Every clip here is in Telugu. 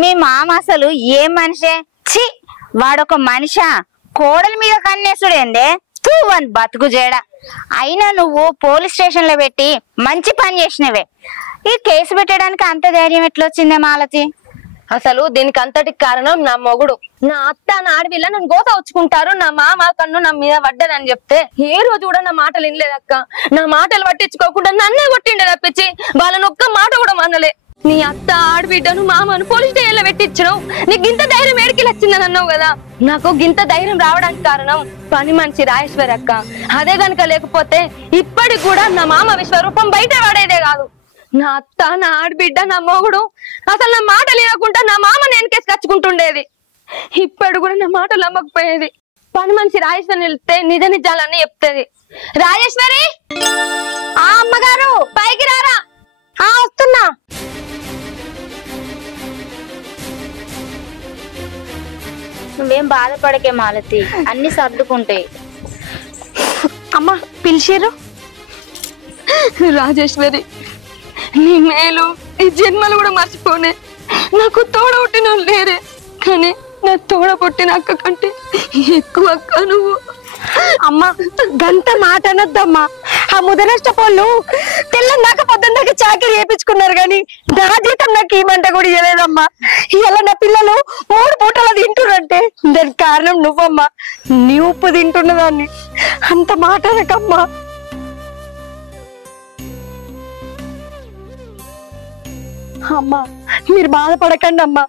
మీ మామ అసలు ఏం మనిషే? చి, వాడొక మనిషా? కోడల మీద కన్నేసుడేందే? తూ వన్ బతుకు జేడ. అయినా నువ్వు పోలీస్ స్టేషన్ లో పెట్టి మంచి పని చేసినవే. ఈ కేసు పెట్టడానికి అంత ధైర్యం ఎట్లొచ్చిందే మాలతి? అసలు దీనికి అంతటికి కారణం నా మొగుడు. నా అత్త నా ఆడవిల్ల నన్ను గోత వచ్చుకుంటారు, నా మామ కన్ను నా మీద పడ్డదని చెప్తే ఏ రోజు కూడా నా మాటలు వినలేదక్క. నా మాటలు పట్టించుకోకుండా నన్నే కొట్టిండే తప్పించి వాళ్ళని ఒక్క మాట కూడా మనలే. నీ అత్త ఆడబిడ్డను మామను పోలీస్ స్టేషన్ లో పెట్టించడం నీకు గింత ధైర్యం ఏడికి వచ్చిందని అన్నావు కదా. నాకు గింత ధైర్యం రావడానికి కారణం పని మనిషి రాజేశ్వరి అక్క. అదే గనుక లేకపోతే ఇప్పటికి కూడా నా మామ విశ్వరూపం బయట పడేదే కాదు. నా అత్త నా ఆడబిడ్డ నా మొగుడు అసలు నా మాటలు వినకుండా నా మామ నేను కేసు కచ్చుకుంటుండేది. ఇప్పుడు కూడా నా మాటలు నమ్మకపోయేది. పని మనిషి రాజేశ్వరి వెళ్తే నిజ నిజాలన్నీ చెప్తుంది. రాజేశ్వరి, ఆ అమ్మగారు పైకి రారా. వస్తున్నా. నువ్వేం బాధపడకే మాలతి, అన్ని సర్దుకుంటాయి. అమ్మా పిలిచారు. రాజేశ్వరి, నీ మేలు ఈ జన్మలు కూడా మర్చిపోనే. నాకు తోడ పుట్టిన లేరే, కానీ నా తోడ పుట్టిన అక్క కంటే ఎక్కువ అక్క నువ్వు. అమ్మా గంట మాట అనొద్దమ్మా. ఆ ముదనష్టపోళ్ళు తెల్లందాక పొద్దున్నాక చాకరీ చేయించుకున్నారు కానీ నా జీతం నాకు ఈ మంట కూడా ఇవ్వలేదమ్మా. ఇలా నా పిల్లలు 3 పూటలు తింటున్నంటే దానికి కారణం నువ్వమ్మా. నీ ఉప్పు తింటున్నదాన్ని అంత మాట అనకమ్మా. అమ్మా మీరు బాధపడకండి అమ్మా.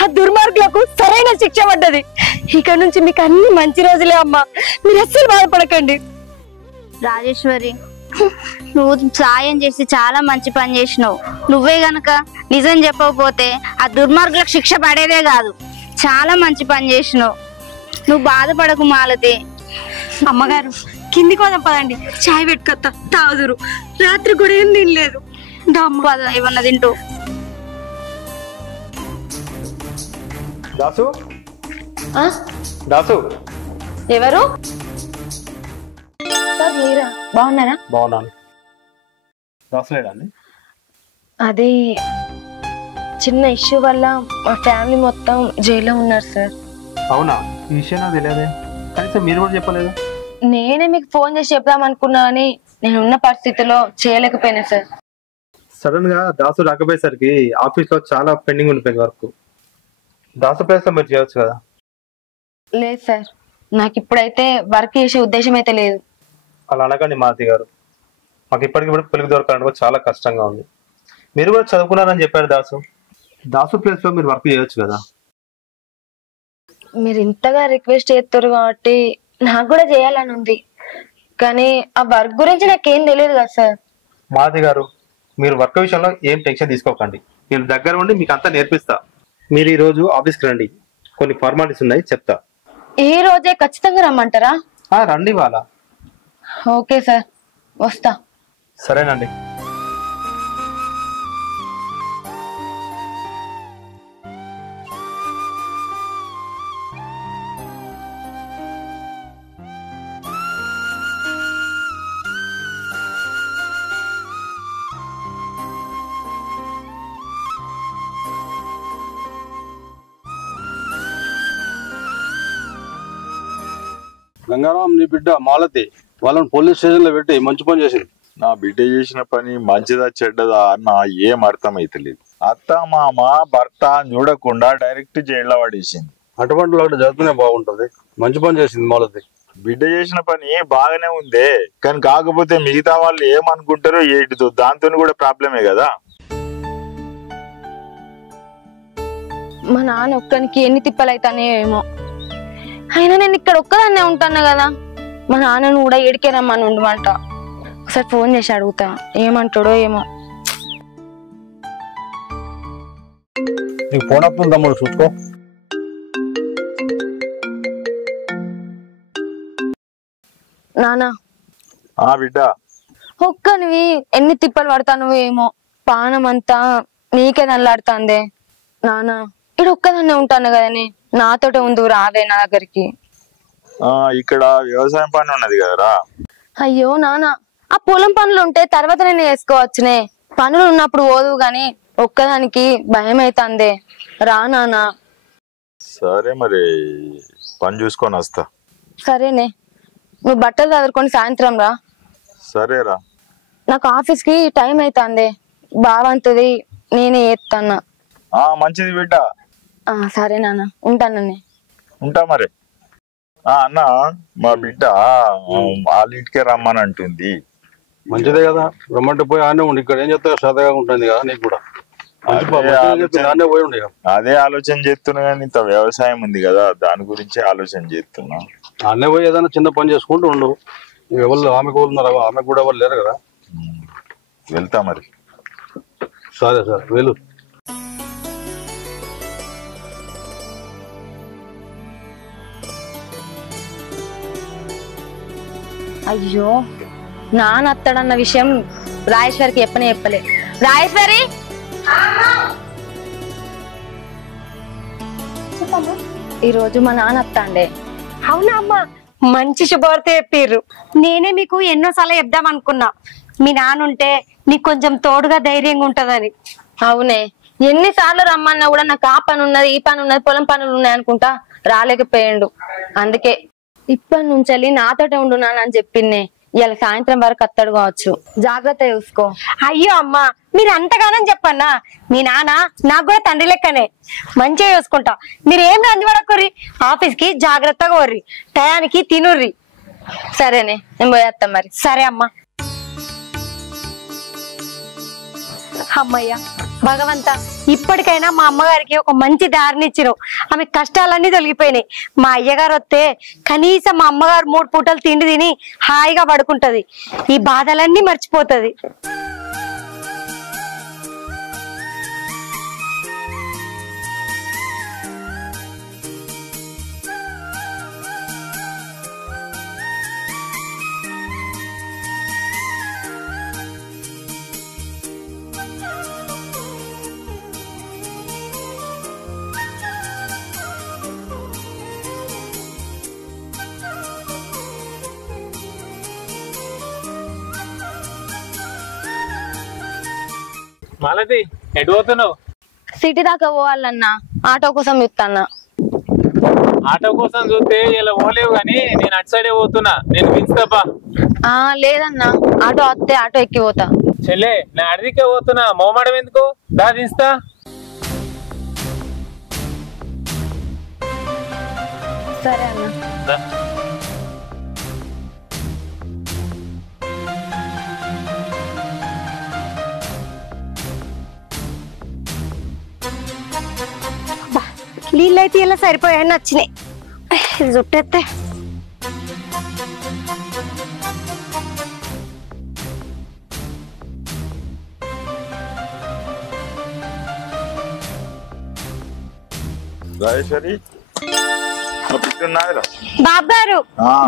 ఆ దుర్మార్గులకు సరైన శిక్ష పడ్డది. ఇక నుంచి మీకు అన్ని మంచి రోజులే అమ్మా. మీరు అస్సలు బాధపడకండి. రాజేశ్వరి, నువ్వు సాయం చేసి చాలా మంచి పని చేసినావు. నువ్వే గనక నిజం చెప్పకపోతే ఆ దుర్మార్గులకు శిక్ష పడేదే కాదు. చాలా మంచి పని చేసినావు. నువ్వు బాధపడకు మాలతి. అమ్మగారు కిందికి వదం పదండి, చాయ్ పెట్టుకొత్తా తాగుదురు. రాత్రి కూడా ఏం తినలేదు. ఏమన్నా తింటూ. దాసు, దాసు. ఎవరు? మీరా? బాగున్నారా? బాగున్నాను. దాసులేడండి? అదే చిన్న ఇష్యూ వల్ల మా ఫ్యామిలీ మొత్తం జైల్లో ఉన్నారు సార్. అవునా? ఈ విషయం నాకు తెలియదే. కనీసం మీరు కూడా చెప్పలేదు. నేనే మీకు ఫోన్ చేసి చెప్దాం అనుకున్నా అని నేను ఉన్న పరిస్థితిలో చేయలేకపోయినా సార్. సడన్ గా దాసు రాకపోయేసరికి ఆఫీస్ లో చాలా పెండింగ్ ఉండిపోయింది వర్క్. దాసు ప్లేస్ లో మీరు చేయవచ్చు కదా. లేదు సార్, నాకు ఇప్పుడైతే వర్క్ చేసే ఉద్దేశం అయితే లేదు. అలా అనకండి మారుతి గారు. మాకు ఇప్పటికిప్పుడు పిల్లలు దొరకాలంటే చాలా కష్టంగా ఉంది. మీరు కూడా చదువుకున్నారని చెప్పారు దాసు. దాసు ప్లేస్ లో మీరు వర్క్ చేయొచ్చు కదా. మీరు ఇంతగా రిక్వెస్ట్ చేస్తారు కాబట్టి నాకు కూడా చేయాలని ఉంది, కానీ ఆ వర్క్ గురించి నాకేం తెలియదు కదా సార్. మారుతి గారు, మీరు వర్క్ విషయంలో ఏం టెన్షన్ తీసుకోకండి. నేను దగ్గర ఉండి మీకు అంతా నేర్పిస్తా. మీరు ఈ రోజు ఆఫీస్కి రండి, కొన్ని ఫార్మాలిటీస్ ఉన్నాయి చెప్తా. ఈ రోజే ఖచ్చితంగా రమ్మంటారా? రండి వాళ్ళ. ఓకే సార్, వస్తా. సరేనండి. గంగారాం నీ బిడ్డ మాలతి వాళ్ళని పోలీస్ స్టేషన్ లో పెట్టి మంచి పని చేసింది. నా బిడ్డ చేసిన పని మంచిదా చెడ్డదా అన్న ఏం అర్థం అయితలేదు. అత్త మామ భర్త చూడకుండా డైరెక్ట్ జైల్లో పడేసింది. అటువంటి ఒకటి జరుగుతూనే బాగుంటది. మంచి పని చేసింది మాలతి. బిడ్డ చేసిన పని బాగానే ఉందే, కానీ కాకపోతే మిగతా వాళ్ళు ఏమనుకుంటారో ఏటితో దాంతో కూడా ప్రాబ్లమే కదా. మా నాన్న ఒక్కనికి ఎన్ని తిప్పలైతానే ఏమో. అయినా నేను ఇక్కడ ఒక్కదాన్నే ఉంటాను కదా. మా నాన్నను కూడా ఏడికే రమ్మని ఉండమంట. ఒకసారి ఫోన్ చేసి అడుగుతా, ఏమంటాడో ఏమో. నీకు ఫోన్ వస్తుంది తమ్ముడు, చూసుకో. నానా బిడ్డ, ఒక్కనివి ఎన్ని తిప్పలు పడతాను ఏమో. పానం అంతా నీకే నల్లాడుతాందే. నానా ఇక్కడ ఒక్కదాన్నే ఉంటాను కదని నాతోటే ఉంది, రావే నా దగ్గరికి. ఇక్కడ వ్యవసాయం పని ఉన్నది కదరా. అయ్యో నానా, ఆ పొలం పనులు ఉంటే తర్వాత నేను వేసుకోవచ్చునే. పనులు ఉన్నప్పుడు పోదు గాని ఒక్కదానికి భయం అవుతుందే. రా నానా. సరే మరి పని చూసుకొని వస్తా. సరేనే, నువ్వు బట్టలు చదువుకొని సాయంత్రం రా. సరేరా. నాకు ఆఫీస్ కి టైం అవుతుంది, బావంతది నేనే ఎత్తాను. మంచిది బిడ్డ. సరే నాన్న, ఉంటానని. ఉంటా మరి. అన్న మా బిడ్డ వాళ్ళ ఇంటికే రమ్మని అంటుంది. మంచిదే కదా, రమ్మంటే పోయి ఆనే ఉండి ఇక్కడ ఏం చెప్తా సరదాగా ఉంటుంది కదా నీకు కూడా. అదే ఆలోచన చేస్తున్నా కానీ ఇంత వ్యవసాయం ఉంది కదా, దాని గురించే ఆలోచన చేస్తున్నా. అన్నే పోయి ఏదైనా చిన్న పని చేసుకుంటూ ఉండు. ఎవరు ఆమెకు ఉన్నారు, ఆమెకు కూడా ఎవరు లేరు కదా. వెళ్తా మరి. సరే సరే వెళ్ళు. అయ్యో, నాన్న అత్తడన్న విషయం రాజేశ్వరికి చెప్పలే. రాజేశ్వరి, ఈ రోజు మా నాన్న అత్తండే. అవునా అమ్మా, మంచి శుభవార్త చెప్పిర్రు. నేనే మీకు ఎన్నోసార్లు చెప్దాం అనుకున్నా, మీ నాన్నుంటే నీకు కొంచెం తోడుగా ధైర్యంగా ఉంటదని. అవునే, ఎన్నిసార్లు రమ్మన్నా కూడా నాకు ఆ పని ఉన్నది, ఈ పని ఉన్నది, పొలం పనులు ఉన్నాయి అనుకుంటా రాలేకపోయిండు. అందుకే ఇప్పటి నుంచి నాతోటే ఉండున్నానని చెప్పిందే. ఇవాళ సాయంత్రం వరకు అత్తడు కావచ్చు, జాగ్రత్త చూసుకో. అయ్యో అమ్మా, మీరు అంతగానని చెప్పన్నా, మీ నాన్న నాకు కూడా తండ్రి లెక్కనే, మంచిగా చూసుకుంటా. మీరు ఏం రంది పడకుర్రి, ఆఫీస్ కి జాగ్రత్తగా వర్రి, టయానికి తినుర్రి. సరేనే, నేను పోయేస్తా మరి. సరే అమ్మా. అమ్మయ్య భగవంత, ఇప్పటికైనా మా అమ్మగారికి ఒక మంచి దారినిచ్చిరు. ఆమె కష్టాలన్నీ తొలగిపోయినాయి. మా అయ్యగారు వస్తే కనీసం మా అమ్మగారు 3 పూటలు తిండి తిని హాయిగా పడుకుంటది, ఈ బాధలన్నీ మర్చిపోతది. మాలతి, ఎటు పోతున్నావు? సిటీ దాకా పోవాలన్నా, ఆటో కోసం చూస్తాన్నా. ఆటో కోసం చూస్తే ఇలా పోలేవు గాని నేను అటు సైడే పోతున్నా, నేను పిలుస్తాపా. లేదన్నా, ఆటో వస్తే ఆటో ఎక్కి పోతా. చెల్లే, నా అడిదికే పోతున్నా, మోమాడం ఎందుకు, దా దిస్తా. సరే అన్నా. నీళ్ళైతే ఇలా సరిపోయాయని నచ్చినాయి. ఇది చుట్టేస్తే రాజేశ్వరి, బాబు గారు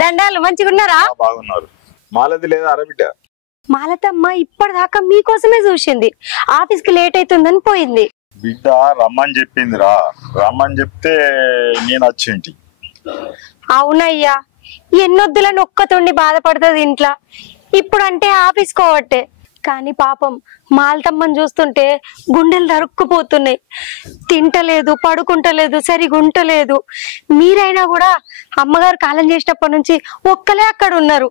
దండాలు, మంచిగా ఉన్నారా? బాగున్నారు. మాలతి లేదా అరబిడ్డ? మాలతమ్మ ఇప్పటిదాకా మీకోసమే చూసింది, ఆఫీస్ కి లేట్ అవుతుందని పోయింది. బిడ్డ రమ్మని చెప్పిందిరా, రమ్మని చెప్తే నేను వచ్చింటి. అవునయ్యా, ఎన్నొద్దులని ఒక్కతుండి బాధపడుతుంది ఇంట్లో. ఇప్పుడు అంటే ఆఫీస్ కోవట్టే, కానీ పాపం మాలతమ్మని చూస్తుంటే గుండెలు దరుక్కుపోతున్నాయి. తింటలేదు, పడుకుంటలేదు, సరిగా ఉంటలేదు. మీరైనా కూడా అమ్మగారు కాలం చేసినప్పటి నుంచి ఒక్కలే అక్కడ ఉన్నారు.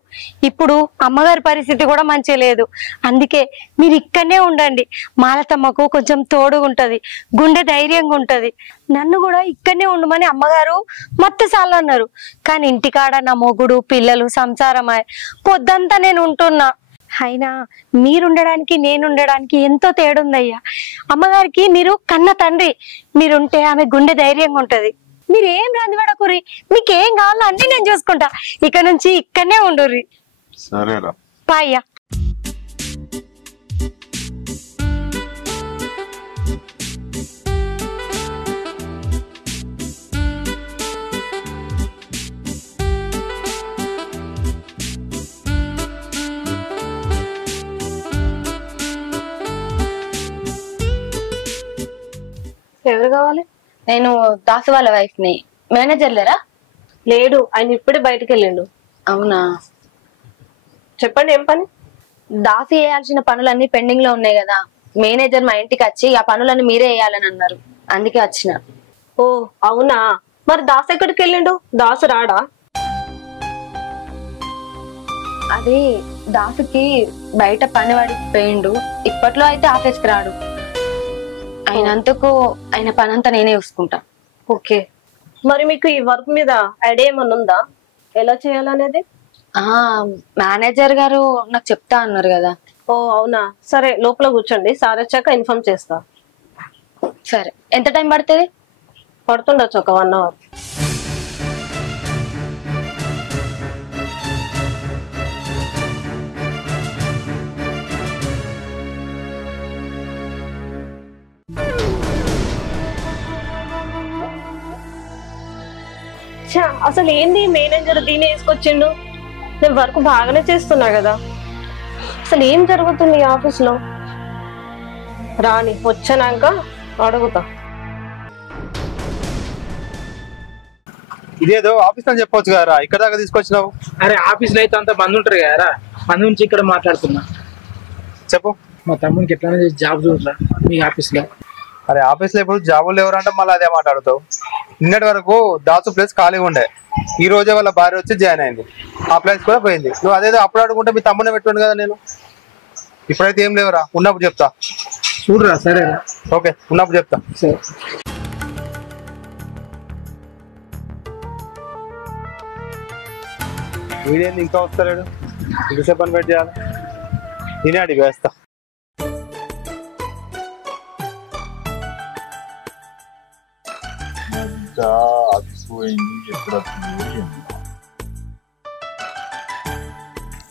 ఇప్పుడు అమ్మగారి పరిస్థితి కూడా మంచి లేదు. అందుకే మీరు ఇక్కడనే ఉండండి, మాలతమ్మకు కొంచెం తోడుగా ఉంటది, గుండె ధైర్యంగా ఉంటది. నన్ను కూడా ఇక్కడనే ఉండమని అమ్మగారు మత్తుసార్లు అన్నారు. కానీ ఇంటికాడ నా మొగుడు, పిల్లలు, సంసారమాయ్ పొద్దంతా నేను ఉంటున్నా. అయినా మీరుండడానికి నేనుండడానికి ఎంతో తేడుందయ్యా. అమ్మగారికి మీరు కన్న తండ్రి, మీరుంటే ఆమె గుండె ధైర్యంగా ఉంటది. మీరేం రందిపడకుర్రి, మీకేం కావాలో అన్ని నేను చూసుకుంటా. ఇక నుంచి ఇక్కడనే ఉండుర్రి. సరేరా, పాయ్యా. ఎవరు కావాలి? నేను దాసు వాళ్ళ వైఫ్ ని. మేనేజర్ లేరా? లేడు, ఆయన ఇప్పుడే బయటకు వెళ్ళిండు. అవునా, చెప్పండి, ఏం పని? దాసు చేయాల్సిన పనులన్నీ పెండింగ్ లో ఉన్నాయి కదా. మేనేజర్ మా ఇంటికి వచ్చి ఆ పనులన్నీ మీరే వేయాలని అన్నారు. అందుకే వచ్చిన. ఓ అవునా, మరి దాసు ఎక్కడికి వెళ్ళిండు? దాసు రాడా? అది దాసుకి బయట పని వాడికి పోయిండు. ఇప్పట్లో అయితే ఆఫీస్కి రాడు. అయినంతకు ఆయన పని అంతా నేనే చూసుకుంటా. ఓకే, మరి మీకు ఈ వర్క్ మీద ఐడియా ఏమన్నా ఉందా, ఎలా చేయాలనేది? మేనేజర్ గారు నాకు చెప్తా అన్నారు కదా. ఓ అవునా, సరే లోపల కూర్చోండి, సార్ వచ్చాక ఇన్ఫార్మ్ చేస్తా. సరే, ఎంత టైం పడుతుంది? పడుతుండొచ్చు ఒక 1 అవర్. అసలు ఏంది మేనేజర్ దీన్ని వేసుకొచ్చిండు? నేను వర్క్ బాగానే చేస్తున్నా కదా, అసలు ఏం జరుగుతుంది ఈ ఆఫీస్ లో? రాని వచ్చాక అడుగుతా. ఇదేదో ఆఫీస్ అని చెప్పొచ్చు కదా, ఇక్కడ దాకా తీసుకొచ్చినావు. అరే ఆఫీస్ లో అయితే అంత మంది ఉంటారు కదా, మంది నుంచి ఇక్కడ మాట్లాడుతున్నా. చెప్పు. మా తమ్మునికి ఎట్లా జాబ్ చూడరా మీ ఆఫీస్ లో? అరే ఆఫీస్ లో ఇప్పుడు జాబులు ఎవరంటే మళ్ళీ అదే మాట్లాడుతావు. నిన్నటి వరకు దాసు ప్లేస్ ఖాళీగా ఉండే, ఈ రోజే వాళ్ళ భార్య వచ్చి జాయిన్ అయింది, ఆ ప్లేస్ కూడా పోయింది. నువ్వు అదేదో అప్పుడు అడుగుంటే మీ తమ్మునే పెట్టుకోండి కదా. నేను ఇప్పుడైతే ఏం లేవురా, ఉన్నప్పుడు చెప్తా. చూడరా? సరేరా, ఓకే, ఉన్నప్పుడు చెప్తా. సరే. వీడేంది ఇంకా వస్తలేడు, ఇంతసేపు పని పెట్టి చేయాలి. నేనే అడిగి వేస్తా.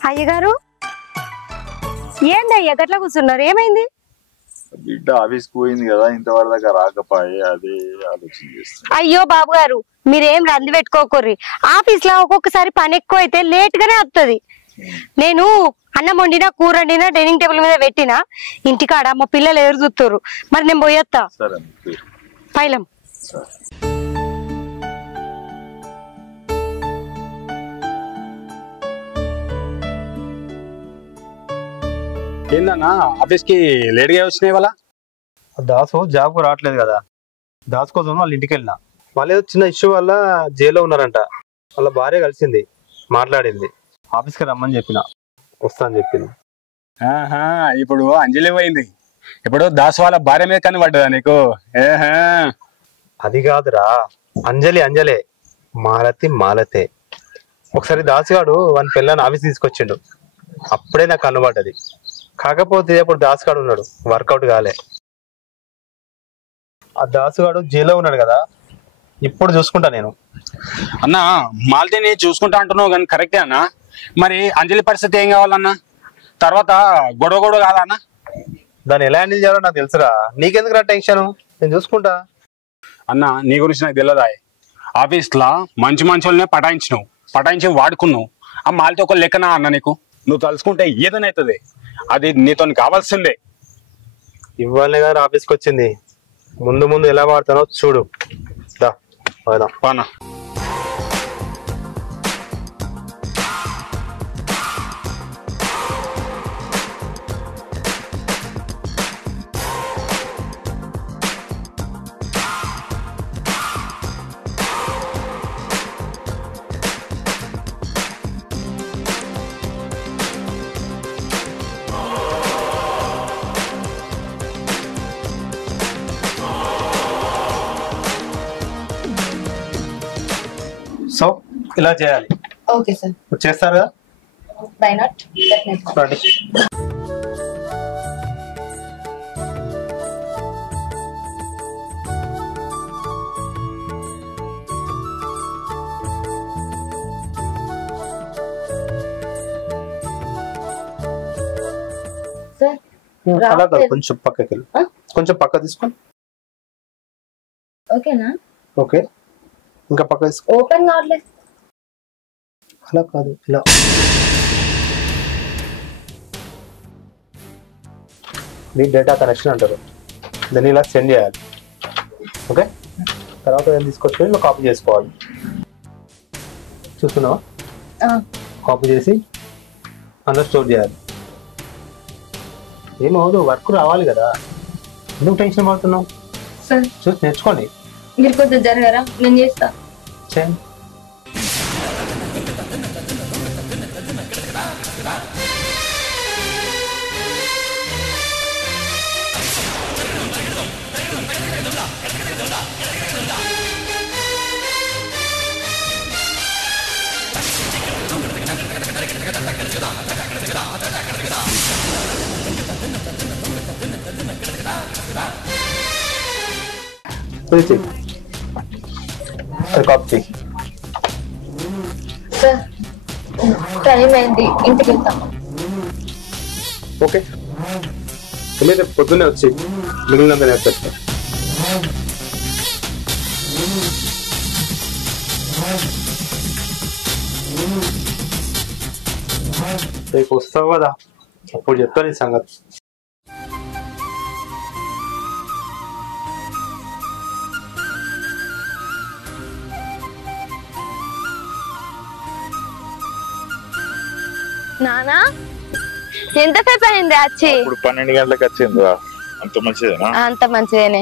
అయ్యగారు ఏంది అయ్యా గట్లా కూర్చున్నారు, ఏమైంది? బిడ్డ ఆఫీస్కి పోయింది కదా, ఇంతవరకు దాకా రాకపోయి అదే ఆలోచన చేస్తాను. అయ్యో బాబు గారు, మీరేం రంది పెట్టుకోకర్రి. ఆఫీస్ లో ఒక్కొక్కసారి పని ఎక్కువ అయితే లేట్ గానే వస్తుంది. నేను అన్నం వండినా కూర వండినా డైనింగ్ టేబుల్ మీద పెట్టినా ఇంటికాడ మా పిల్లలు ఎదురు చూస్తారు. మరి నేను పోయొత్తా. పైలం. ఏందన్నా ఆఫీస్ కి లేట్ గా వచ్చినాయి వాళ్ళ? దాసు జాబ్ రావట్లేదు కదా, దాసు కోసం వాళ్ళ ఇంటికి వెళ్ళినా. వాళ్ళు ఏదో చిన్న ఇష్యూ వల్ల జైల్లో ఉన్నారంట. వాళ్ళ భార్య కలిసింది, మాట్లాడింది. ఆఫీస్కి రమ్మని చెప్పిన, వస్తా అని చెప్పింది. ఇప్పుడు అంజలి పోయింది, ఇప్పుడు దాసు వాళ్ళ భార్య మీద కనబడ్డదా నీకు? అది కాదురా, అంజలి అంజలే, మాలతి మాలతే. ఒకసారి దాసుగాడు వాని పిల్లని ఆఫీస్ తీసుకొచ్చిండు, అప్పుడే నాకు కనబడ్డది. కాకపోతే ఇప్పుడు దాసుగాడు ఉన్నాడు, వర్కౌట్ కాలే. ఆ దాసుగాడు జైల్లో ఉన్నాడు కదా, ఇప్పుడు చూసుకుంటా నేను. అన్నా మాలతిని చూసుకుంటా అంటున్నావు కానీ కరెక్టే అన్నా. మరి అంజలి పరిస్థితి ఏం కావాలన్నా? తర్వాత గొడవ కాదన్నా? దాన్ని ఎలా హ్యాండిల్ చేయాలో నాకు తెలుసురా, నీకెందుకు రా టెన్షన్, నేను చూసుకుంటా. అన్నా నీ గురించి నాకు తెలియదా? ఆఫీస్ లా మంచి వాళ్ళనే పటాయించి వాడుకున్నావు. ఆ మాలతి ఒక లెక్కనా అన్న నీకు? నువ్వు తలుసుకుంటే ఏదైనా అవుతుంది, అది నీతో కావాల్సిందే. ఇవ్వాలనే గారు ఆఫీస్కి వచ్చింది, ముందు ముందు ఎలా వాడతానో చూడు. పానా సో ఇలా చేయాలి. Okay sir. చేస్తారు కదా? Why not? రండి. అలా కాదు, కొంచెం పక్కకి వెళ్ళి, కొంచెం పక్క తీసుకోండి. ఓకేనా? ఓకే, ఇంకా పక్క తీసుకో. ఓపెన్ కావట్లేదు. అలా కాదు, ఇలా. ఇది డేటా కనెక్షన్ అంటారు, దాన్ని ఇలా సెండ్ చేయాలి. ఓకే, తర్వాత ఏం తీసుకొచ్చి ఇలా కాపీ చేసుకోవాలి. చూస్తున్నావా? కాపీ చేసి అందులో స్టోర్ చేయాలి. ఏమవుదు, వర్క్ రావాలి కదా, ఎందుకు టెన్షన్ పడుతున్నావు? సార్ చూసి నేర్చుకోండి. మీరు కొంచెం జరగరా, నేను చేస్తా. చేయండి. కాపీ సార్ టైం అయింది, ఇంటికి వెళ్తాం. ఓకే, రేపు పొద్దున్నే వచ్చి మిగిలినంత నేర్పిస్తాను. రేపు వస్తావు కదా, అప్పుడు చెప్తాను ఈ సంగతి. నానా ఎంతసేపు అయింది వచ్చి? ఇప్పుడు 12 గంటలకు వచ్చిందిరా. అంత మంచిదేనా? అంత మంచిదేనే.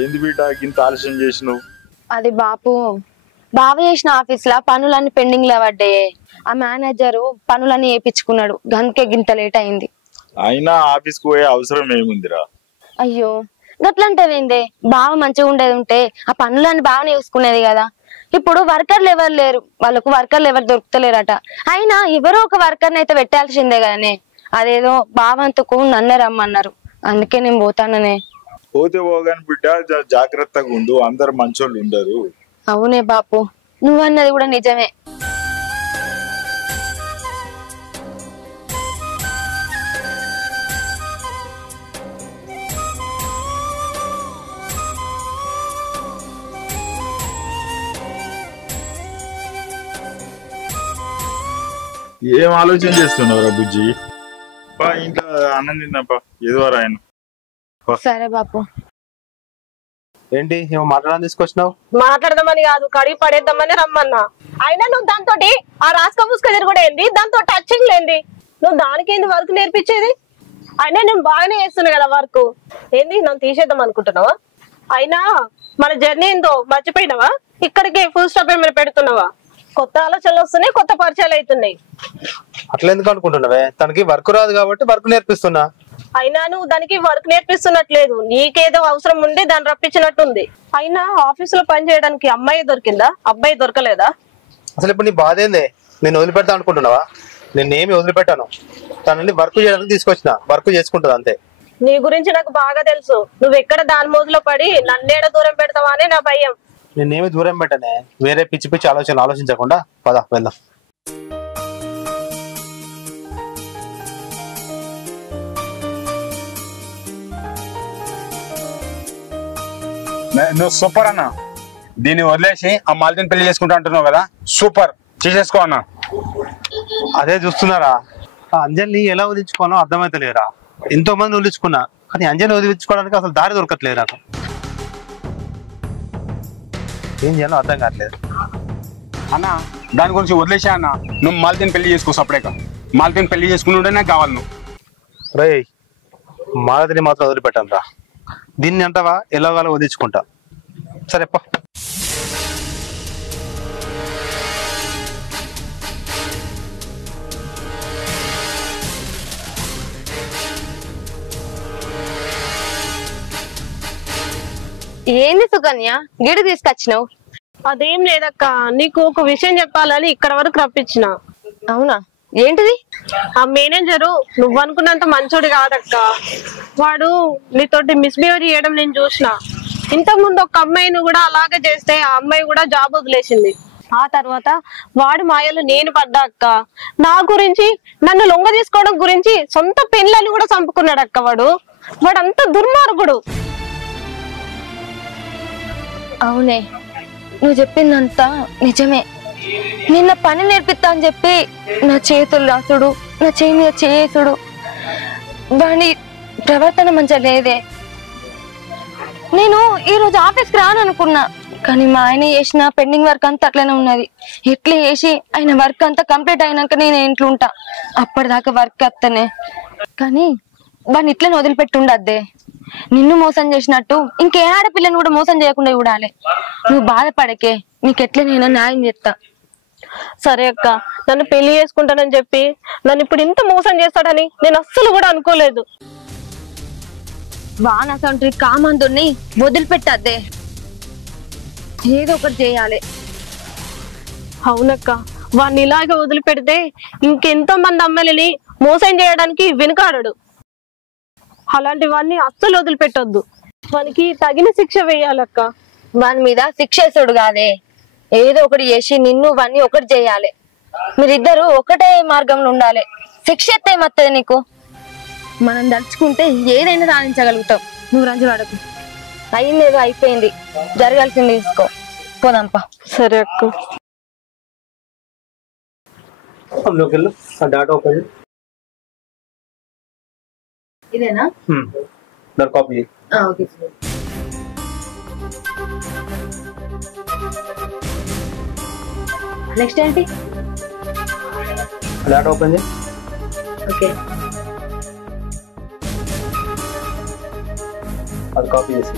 ఏంది బిడ్డ ఇంత ఆలస్యం చేసినావు? అది బావ చేసిన ఆఫీస్ లా పనులన్నీ పెండింగ్ లో పడ్డాయి. ఆ మేనేజరు పనులన్నీ వేయించుకున్నాడు, గంతకే గింత లేట్ అయింది. అయినా ఆఫీస్ కు పోయే అవసరం ఏముందిరా? అయ్యో గట్లంటేందే, బావ మంచిగా ఉండేది ఉంటే ఆ పనులన్నీ బాగానే చూసుకునేది కదా. ఇప్పుడు వర్కర్లు ఎవరు లేరు, వాళ్ళకు వర్కర్లు ఎవరు దొరుకుతలేరట. అయినా ఎవరో ఒక వర్కర్ని అయితే పెట్టాల్సిందే కదనే. అదేదో బావంతకు నన్నే రమ్మన్నారు, అందుకే నేను పోతాననే. పోతే పోగాని బిడ్డ జాగ్రత్తగా ఉండు, అందరు మంచోళ్ళు ఉండరు. అవునే బాపు, నువ్వన్నది కూడా నిజమే. ఏం ఆలోచన చేస్తున్నావురా బుజ్జి? ఇంట్లో అన్నం తిన్నాపా, ఎదువరా ఆయన. సరే బాపు. ఏంటి ఏమో మాట్లాడడానికి తీసుకొచ్చినావు? మాట్లాడదామని కాదు, కడిగి పడేద్దామని రమ్మన్నా. అయినా నువ్వు దాంతో ఆ రాసుక పుసుక తిరుగుడు ఏంది, దాంతో టచింగ్ లేంది. నువ్వు దానికేంది వర్క్ నేర్పించేది? అయినా నేను బాగానే చేస్తున్నా కదా వర్క్. ఏంది నన్ను తీసేద్దాం అనుకుంటున్నావా? అయినా మన జర్నీ ఏందో మర్చిపోయినావా? ఇక్కడికి ఫుల్ స్టాప్ ఏమైనా పెడుతున్నావా? కొత్త ఆలోచనలు వస్తున్నాయి, కొత్త పరిచయాలు అవుతున్నాయి. అట్లా ఎందుకు అనుకుంటున్నావే? తనకి వర్క్ రాదు కాబట్టి వర్క్ నేర్పిస్తున్నా. అయినా నువ్వు దానికి వర్క్ నేర్పిస్తున్నట్లేదు, నీకేదో అవసరం ఉండి దాన్ని రప్పించినట్టుంది. అయినా ఆఫీస్ లో పని చేయడానికి అమ్మాయి దొరికిందా, అబ్బాయి దొరకలేదా? అసలు ఇప్పుడు నీ బాధ ఏంది? నేను వదిలిపెడతా అనుకుంటున్నావా? నేను ఏమి వదిలిపెట్టాను. తనని వర్క్ చేయడానికి తీసుకొచ్చిన, వర్క్ చేసుకుంటది అంతే. నీ గురించి నాకు బాగా తెలుసు. నువ్వు ఎక్కడ దాని మోజులో పడి నన్నేడ దూరం పెడతావా అని నా భయం. నేనేమి దూరం పెట్టనే, వేరే పిచ్చి పిచ్చి ఆలోచనలు ఆలోచించకుండా పద వెళ్దాం. నువ్వు సూపర్ అన్న. దీన్ని వదిలేసి ఆ మాలతిని పెళ్లి చేసుకుంటా అంటున్నావు కదా, సూపర్, చేసేసుకో అన్న. అదే చూస్తున్నారా, ఆ అంజలిని ఎలా వదిలించుకోవాలో అర్థమైతలేరా. ఎంతో మంది వదిలించుకున్నా, కానీ అంజలిని వదిలించుకోవడానికి అసలు దారి దొరకట్లేదు నాకు. ఏం చేయాలో అర్థం కావట్లేదు అన్న. దాని గురించి వదిలేసా అన్న, నువ్వు మాలతిని పెళ్లి చేసుకో సపరేట్గా. మాలతిని పెళ్లి చేసుకుని నాకు కావాలి నువ్వు. రే, మాలతిని మాత్రం వదిలిపెట్టాను రా. దీన్ని అంటావా ఎలాగాలో వదిలించుకుంటా. సరే పో. ఏంది సుకన్య గిడి తీసుకొచ్చినావు? అదేం లేదక్క, నీకు ఒక విషయం చెప్పాలని ఇక్కడ వరకు రప్పించిన. అవునా, ఏంటిది? ఆ మేనేజరు నువ్వు అనుకున్నంత మంచోడు కాదక్క. వాడు నీతోటి మిస్బిహేవ్ చేయడం నేను చూసిన. ఇంతకు ముందు ఒక అమ్మాయిని కూడా అలాగే చేస్తే ఆ అమ్మాయి కూడా జాబ్ వదిలేసింది. ఆ తర్వాత వాడు మాయలు నేను పడ్డా అక్క. నా గురించి, నన్ను లొంగ తీసుకోవడం గురించి సొంత పెళ్ళని కూడా చంపుకున్నాడు అక్క. వాడంత దుర్మార్గుడు. అవునే, నువ్వు చెప్పిందంతా నిజమే. నిన్న పని నేర్పిస్తా అని చెప్పి నా చేతులు రాసుడు, నా చేయి మీద చేసుడు, వాడి ప్రవర్తన మంచిగా లేదే. నేను ఈరోజు ఆఫీస్కి రాననుకున్నా, కానీ మా ఆయన చేసిన పెండింగ్ వర్క్ అంతా అట్లనే ఉన్నది. ఎట్లా చేసి ఆయన వర్క్ అంతా కంప్లీట్ అయినాక నేను ఇంట్లో ఉంటా, అప్పటిదాకా వర్క్ వస్తానే. కానీ వాడిని ఇట్లనే వదిలిపెట్టుండద్దే. నిన్ను మోసం చేసినట్టు ఇంకే ఆడపిల్లని కూడా మోసం చేయకుండా చూడాలి. నువ్వు బాధపడకే, నీకెట్లనైనా న్యాయం చేస్తా. సరే అక్క, నన్ను పెళ్లి చేసుకుంటానని చెప్పి నన్ను ఇప్పుడు ఇంత మోసం చేస్తాడని నేను అస్సలు కూడా అనుకోలేదు. వానసంటి కామందుని వదిలిపెట్టద్దే, ఏదో ఒకటి చేయాలి. అవునక్క, వాడిని ఇలాగే వదిలిపెడితే ఇంకెంతో మంది అమ్మాయిలని మోసం చేయడానికి వెనుకాడడు. అలాంటి వాడిని అస్సలు వదిలిపెట్టొద్దు. వానికి తగిన శిక్ష వేయాలక్క. వాని మీద శిక్ష వేసుడు కాదే, ఏదో ఒకటి చేసి నిన్ను వాన్ని ఒకటి చేయాలి. మీరిద్దరు ఒకటే మార్గంలో ఉండాలి. శిక్ష ఎత్తే ఏమత్తది నీకు? మనం దలుచుకుంటే ఏదైనా సాధించగలుగుతాం. నువ్వు రంజు వాడకు. అయిందేదో అయిపోయింది, జరగాల్సింది తీసుకో. పోదాంపా. సరే అక్క. ఇదేనా? కాపీ నెక్స్ట్ ఏంటి? డాటా ఓపెన్ చేయి. ఓకే, అది కాపీ చేసి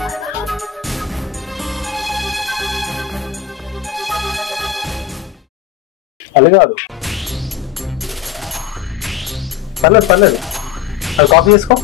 అది కాదు, పర్లేదు అది కాపీ చేసుకో.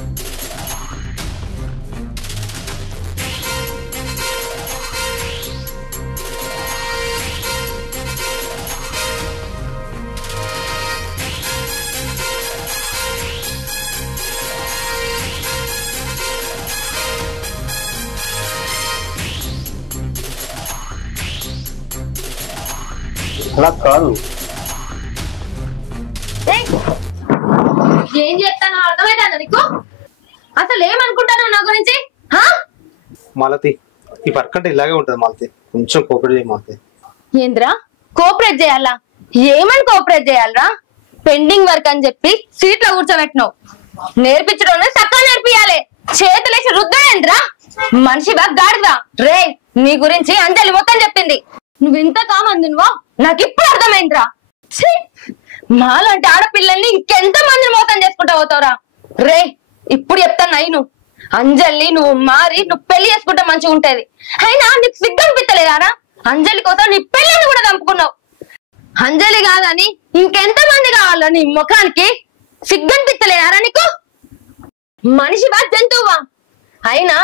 అలా కాదు, ఏం చేస్తానో అర్థమైందా నీకు? అసలు ఏమనుకుంటాను నా గురించి? మాలతి, ఈ వర్క్ అంటే ఇలాగే ఉంటది మాలతి, కొంచెం కోఆపరేట్ చేయి మాలతి. ఏంద్రా కోఆపరేట్ చేయాలా? ఏమని కోఆపరేట్ చేయాలరా? పెండింగ్ వర్క్ అని చెప్పి సీట్లో కూర్చోబెట్టినావు. నేర్పించడం చక్కగా నేర్పియాలి, చేతులేసి రుద్దడేంద్రా? మనిషి బాగా గాడిదా రే. నీ గురించి అంజలి మొత్తం చెప్పింది. నువ్వు ఇంత కామంది నువ్వు నాకు ఇప్పుడు అర్థమైందిరా. మాలాంటి ఆడపిల్లల్ని ఇంకెంత మందిని మోసం చేసుకుంటా పోతావురా రే. ఇప్పుడు చెప్తాను అయిను, అంజలి నువ్వు మారి నువ్వు పెళ్లి చేసుకుంటే మంచిగా ఉంటది. అయినా నీకు సిగ్గు అనిపించలేదారా? అంజలి కోసం నీ పెళ్ళిని కూడా చంపుకున్నావు. అంజలి కాదని ఇంకెంత మంది కావాలో నీ ముఖానికి? సిగ్గు అనిపించలేదారా నీకు? మనిషివా జంతువువా? అయినా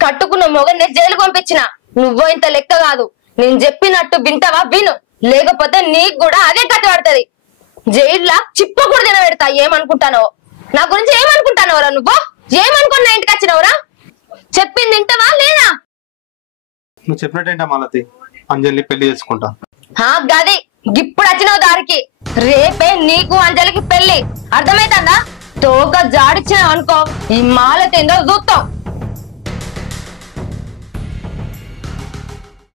కట్టుకున్న మొగన్ని జైలు పంపించిన నువ్వో ఇంత లెక్క కాదు. నేను చెప్పినట్టు వింటావా? విను, లేకపోతే నీకు కూడా అదే కథ పడుతుంది. జైల్లో చిప్ప కూడా తినబెడతా. ఏమనుకుంటానో నా గురించి? ఏమనుకుంటానవరా నువ్వు? ఏమనుకున్నా ఇంటికి వచ్చినవరా? చెప్పింది వింటావా లేదా? నువ్వు చెప్పినట్టేంటా మాలతి, అంజలి పెళ్లి చేసుకుంటా. గది ఇప్పుడు వచ్చినావు దారికి. రేపే నీకు అంజలికి పెళ్లి, అర్థమైతుందా? తోక జాడిచ్చినావు అనుకో, ఈ మాలతి ఏందో చూస్తాం.